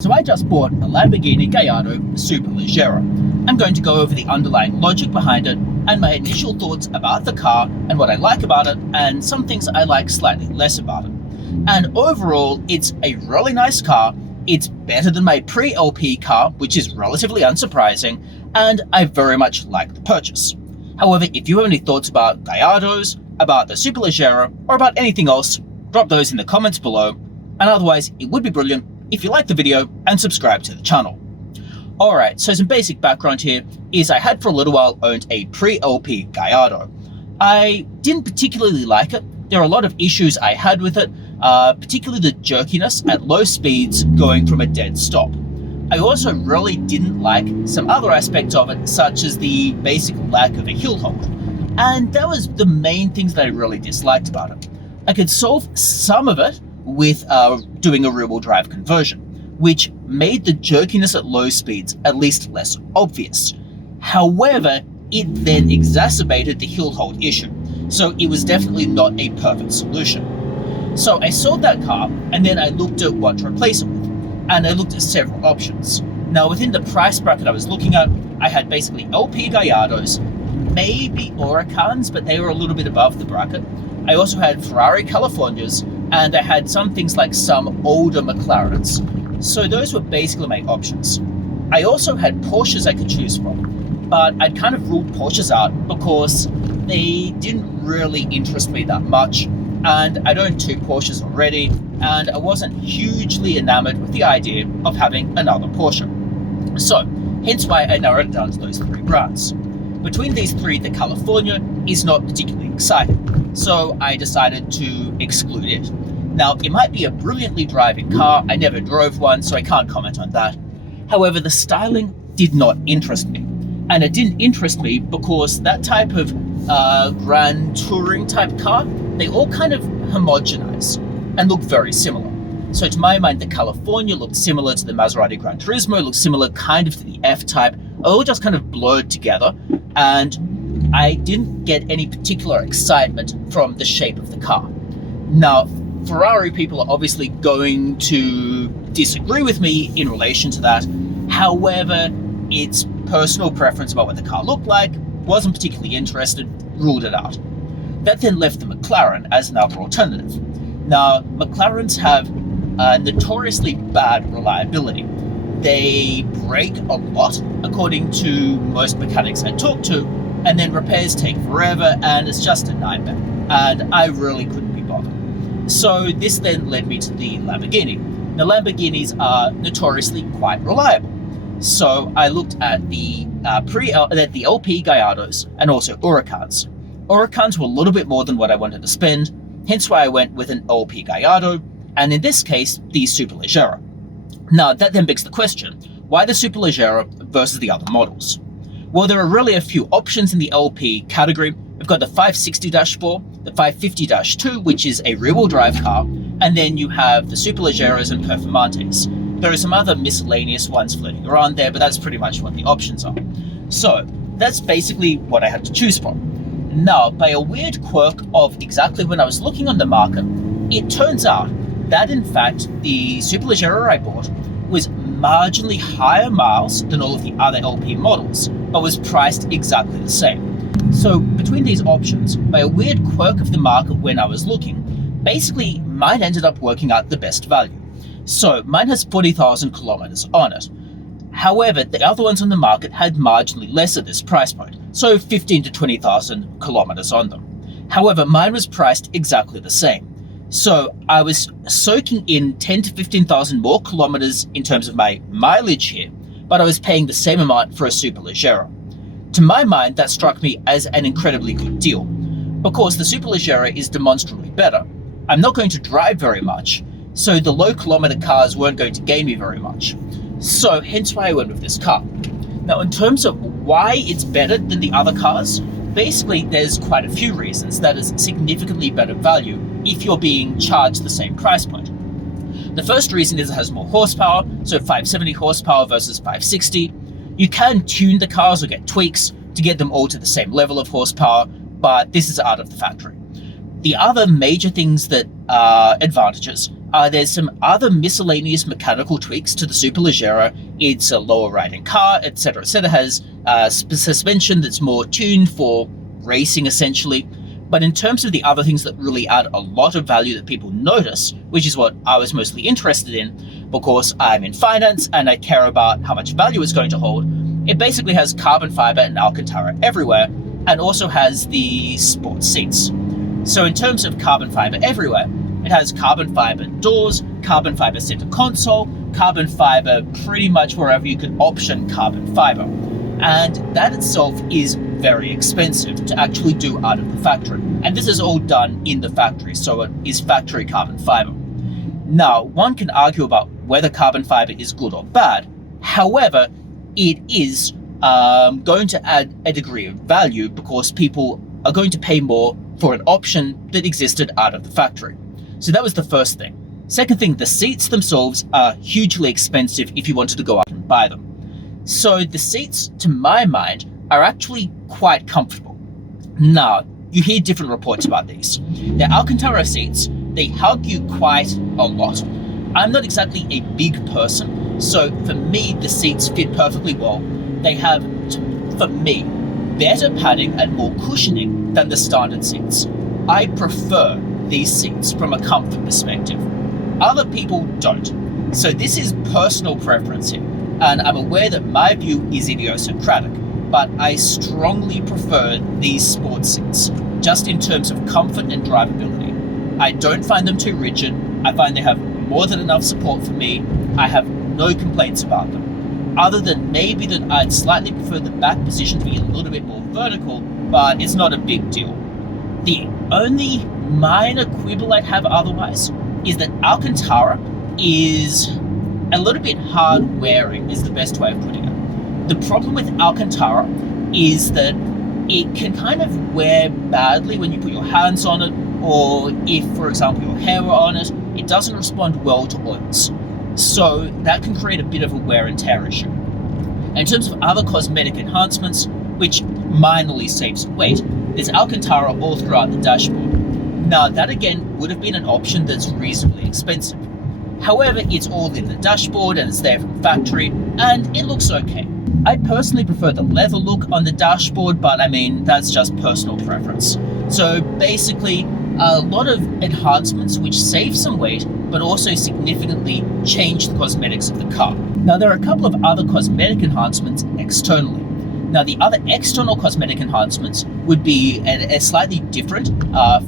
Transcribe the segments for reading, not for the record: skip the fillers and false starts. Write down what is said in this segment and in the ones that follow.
So I just bought a Lamborghini Gallardo Superleggera. I'm going to go over the underlying logic behind it and my initial thoughts about the car and what I like about it and some things I like slightly less about it. And overall, it's a really nice car. It's better than my pre-LP car, which is relatively unsurprising, and I very much like the purchase. However, if you have any thoughts about Gallardos, about the Superleggera, or about anything else, drop those in the comments below, and otherwise it would be brilliant if you like the video and subscribe to the channel. Alright, so some basic background here is I had for a little while owned a pre-LP Gallardo. I didn't particularly like it. There are a lot of issues I had with it, particularly the jerkiness at low speeds going from a dead stop. I also really didn't like some other aspects of it, such as the basic lack of a hill hold. And that was the main things that I really disliked about it. I could solve some of it with doing a rear-wheel drive conversion, which made the jerkiness at low speeds at least less obvious. However, it then exacerbated the hill hold issue, so it was definitely not a perfect solution. So I sold that car, and then I looked at what to replace it with, and I looked at several options. Now, within the price bracket I was looking at, I had basically LP Gallardos, maybe Huracans, but they were a little bit above the bracket. I also had Ferrari Californias, and I had some things like some older McLarens. So those were basically my options. I also had Porsches I could choose from, but I'd kind of ruled Porsches out because they didn't really interest me that much, and I'd owned two Porsches already, and I wasn't hugely enamored with the idea of having another Porsche. So, hence why I narrowed it down to those three brands. Between these three, the California is not particularly exciting, so I decided to exclude it. Now, it might be a brilliantly driving car. I never drove one, so I can't comment on that. However, the styling did not interest me. And it didn't interest me because that type of grand touring type car, they all kind of homogenize and look very similar. So to my mind, the California looked similar to the Maserati Gran Turismo, looked similar kind of to the F-Type, all just kind of blurred together, and I didn't get any particular excitement from the shape of the car. Now, Ferrari people are obviously going to disagree with me in relation to that. However, it's personal preference about what the car looked like, wasn't particularly interested, ruled it out. That then left the McLaren as another alternative. Now, McLarens have notoriously bad reliability. They break a lot, according to most mechanics I talk to, and then repairs take forever, and it's just a nightmare. And I really couldn't be bothered. So this then led me to the Lamborghini. Now, Lamborghinis are notoriously quite reliable. So I looked at the LP Gallardos and also Huracans. Huracans were a little bit more than what I wanted to spend, hence why I went with an LP Gallardo, and in this case, the Superleggera. Now, that then begs the question, why the Superleggera versus the other models? Well, there are really a few options in the LP category. We've got the 560-4, the 550-2, which is a rear-wheel drive car, and then you have the Superleggeras and Performantes. There are some other miscellaneous ones floating around there, but that's pretty much what the options are. So that's basically what I had to choose from. Now, by a weird quirk of exactly when I was looking on the market, it turns out that in fact the Superleggera I bought was marginally higher miles than all of the other LP models, but was priced exactly the same. So between these options, by a weird quirk of the market when I was looking, basically mine ended up working out the best value. So mine has 40,000 kilometers on it. However, the other ones on the market had marginally less at this price point, so 15 to 20,000 kilometers on them. However, mine was priced exactly the same. So I was soaking in 10 to 15,000 more kilometers in terms of my mileage here, but I was paying the same amount for a Superleggera. To my mind, that struck me as an incredibly good deal. Because the Superleggera is demonstrably better, I'm not going to drive very much, so the low kilometer cars weren't going to gain me very much. So hence why I went with this car. Now, in terms of why it's better than the other cars, basically there's quite a few reasons that is significantly better value if you're being charged the same price point. The first reason is it has more horsepower, so 570 horsepower versus 560. You can tune the cars or get tweaks to get them all to the same level of horsepower, but this is out of the factory. The other major things that are advantages There's some other miscellaneous mechanical tweaks to the Superleggera. It's a lower riding car, etc., etc. Has suspension that's more tuned for racing, essentially. But in terms of the other things that really add a lot of value that people notice, which is what I was mostly interested in, because I'm in finance and I care about how much value it's going to hold, it basically has carbon fiber and Alcantara everywhere, and also has the sport seats. So in terms of carbon fiber everywhere, it has carbon fiber doors, carbon fiber center console, carbon fiber pretty much wherever you can option carbon fiber. And that itself is very expensive to actually do out of the factory. And this is all done in the factory, so it is factory carbon fiber. Now, one can argue about whether carbon fiber is good or bad. However, it is going to add a degree of value because people are going to pay more for an option that existed out of the factory. So that was the first thing. Second thing, the seats themselves are hugely expensive if you wanted to go out and buy them. So the seats, to my mind, are actually quite comfortable. Now, you hear different reports about these. The Alcantara seats, they hug you quite a lot. I'm not exactly a big person, so for me, the seats fit perfectly well. They have, for me, better padding and more cushioning than the standard seats. I prefer these seats from a comfort perspective. Other people don't. So this is personal preference here, and I'm aware that my view is idiosyncratic, but I strongly prefer these sports seats, just in terms of comfort and drivability. I don't find them too rigid. I find they have more than enough support for me. I have no complaints about them, other than maybe that I'd slightly prefer the back position to be a little bit more vertical, but it's not a big deal. The only minor quibble I'd have otherwise is that Alcantara is a little bit hard wearing, is the best way of putting it. The problem with Alcantara is that it can kind of wear badly when you put your hands on it, or if, for example, your hair were on it, it doesn't respond well to oils. So that can create a bit of a wear and tear issue. And in terms of other cosmetic enhancements, which minorly saves weight, there's Alcantara all throughout the dashboard. Now, that again would have been an option that's reasonably expensive. However, it's all in the dashboard and it's there from the factory, and it looks okay. I personally prefer the leather look on the dashboard, but I mean, that's just personal preference. So basically, a lot of enhancements which save some weight, but also significantly change the cosmetics of the car. Now, there are a couple of other cosmetic enhancements externally. Now, the other external cosmetic enhancements would be a slightly different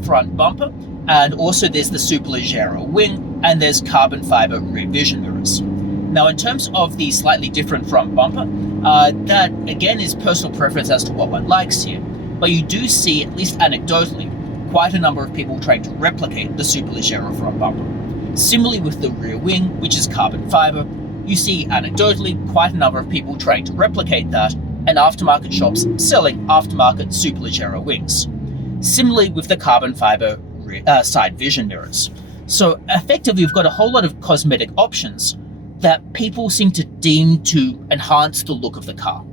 front bumper, and also there's the Superleggera wing, and there's carbon fiber rear vision mirrors. Now, in terms of the slightly different front bumper, that again is personal preference as to what one likes here, but you do see, at least anecdotally, quite a number of people trying to replicate the Superleggera front bumper. Similarly with the rear wing, which is carbon fiber, you see anecdotally quite a number of people trying to replicate that, and aftermarket shops selling aftermarket Superleggera wings. Similarly with the carbon fiber side vision mirrors. So effectively, you've got a whole lot of cosmetic options that people seem to deem to enhance the look of the car.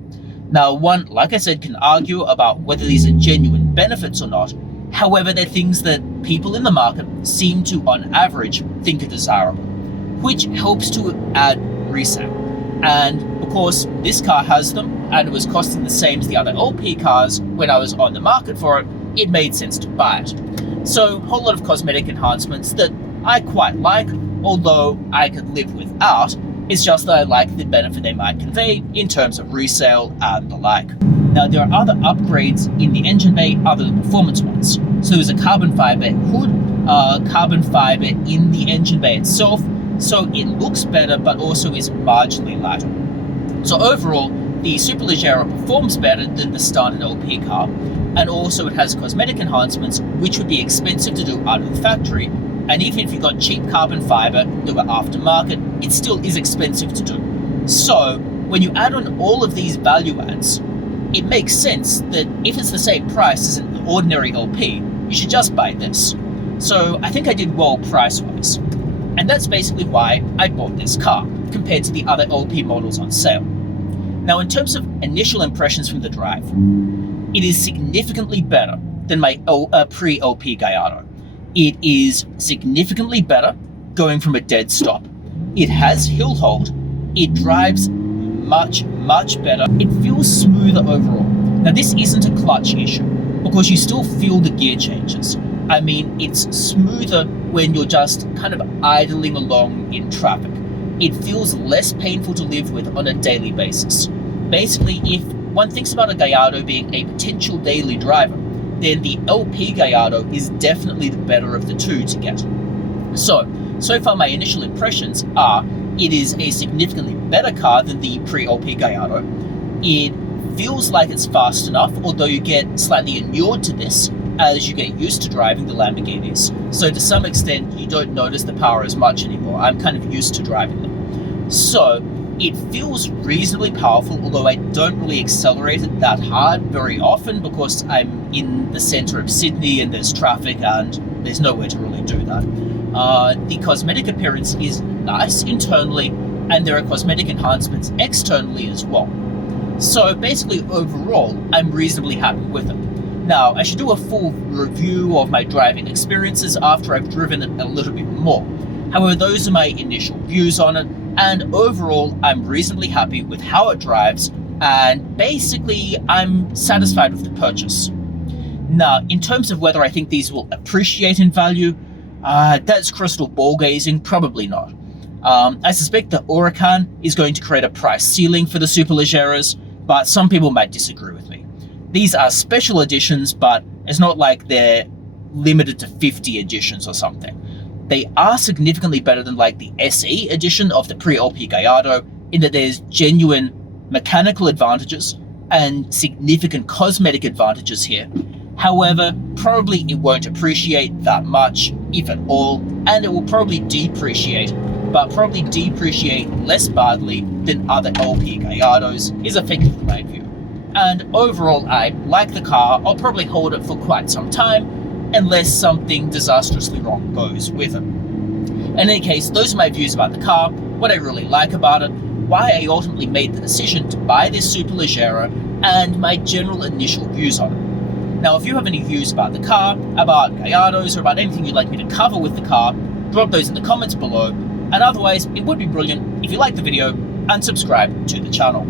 Now, one, like I said, can argue about whether these are genuine benefits or not. However, they're things that people in the market seem to, on average, think are desirable, which helps to add resale. And of course, this car has them, and it was costing the same as the other LP cars when I was on the market for it. It made sense to buy it. So, a whole lot of cosmetic enhancements that I quite like, although I could live without. It's just that I like the benefit they might convey in terms of resale and the like. Now, there are other upgrades in the engine bay other than performance ones. So there's a carbon fiber hood, carbon fiber in the engine bay itself, so it looks better but also is marginally lighter. So overall, the Superleggera performs better than the standard LP car, and also it has cosmetic enhancements which would be expensive to do out of the factory, and even if you got cheap carbon fiber that were aftermarket, it still is expensive to do. So when you add on all of these value adds, it makes sense that if it's the same price as an ordinary LP, you should just buy this. So I think I did well price-wise. And that's basically why I bought this car, compared to the other LP models on sale. Now, in terms of initial impressions from the drive, it is significantly better than my pre-LP Gallardo. It is significantly better going from a dead stop. It has hill hold. It drives much better. It feels smoother overall. Now this isn't a clutch issue because you still feel the gear changes. I mean, it's smoother when you're just kind of idling along in traffic. It feels less painful to live with on a daily basis. Basically, if one thinks about a Gallardo being a potential daily driver, then the LP Gallardo is definitely the better of the two to get. So far my initial impressions are it is a significantly better car than the pre-LP Gallardo. It feels like it's fast enough, although you get slightly inured to this as you get used to driving the Lamborghinis. So to some extent, you don't notice the power as much anymore. I'm kind of used to driving them. So it feels reasonably powerful, although I don't really accelerate it that hard very often because I'm in the center of Sydney and there's traffic and there's nowhere to really do that. The cosmetic appearance is nice internally, and there are cosmetic enhancements externally as well. So basically, overall, I'm reasonably happy with it. Now, I should do a full review of my driving experiences after I've driven it a little bit more. However, those are my initial views on it, and overall, I'm reasonably happy with how it drives, and basically, I'm satisfied with the purchase. Now, in terms of whether I think these will appreciate in value, that's crystal ball gazing, probably not. I suspect the Huracan is going to create a price ceiling for the Superleggeras, but some people might disagree with me. These are special editions, but it's not like they're limited to 50 editions or something. They are significantly better than like the SE edition of the pre-LP Gallardo in that there's genuine mechanical advantages and significant cosmetic advantages here. However, probably it won't appreciate that much, if at all, and it will probably depreciate, but probably depreciate less badly than other LP Gallardos is effectively my view. And overall, I like the car. I'll probably hold it for quite some time, unless something disastrously wrong goes with it. In any case, those are my views about the car, what I really like about it, why I ultimately made the decision to buy this Superleggera, and my general initial views on it. Now, if you have any views about the car, about Gallardos, or about anything you'd like me to cover with the car, drop those in the comments below, and otherwise, it would be brilliant if you liked the video and subscribe to the channel.